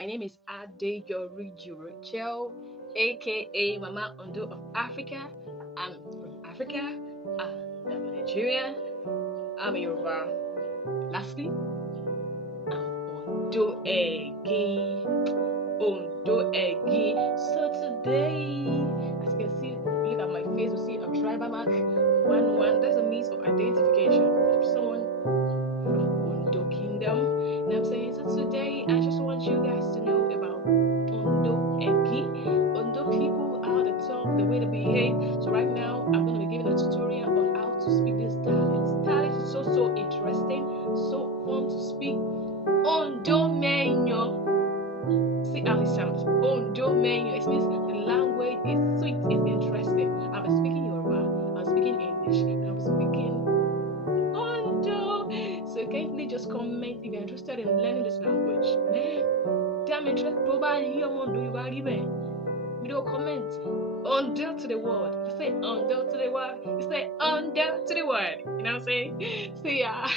My name is Adeyori Rachel, aka Mama Ondo of Africa. I'm from Africa. I'm a Nigerian. I'm a Yoruba. Lastly, I'm Ondo again. Ondo again. So today, as you can see, look at my face, you see a tribal mark. One. That's a means of identification for someone from Ondo Kingdom. And I'm saying so today I just want you guys to know about Ondo and Ki. Ondo people, how they talk, the way they behave. So right now I'm gonna be giving a tutorial on how to speak this dialect. Dialect is so interesting, so fun to speak. Ondo menyo. See how it sounds. Ondo menyo. It means the language is sweet, it's interesting. I'm speaking Yoruba, I'm speaking English, and I'm speaking Ondo. So kindly just comment if you're interested in learning this language. Man, damn interested. Probably you want to do video comment. Ondo to the world. You say Ondo to the world. You say Ondo to the world. You know what I'm saying? See ya.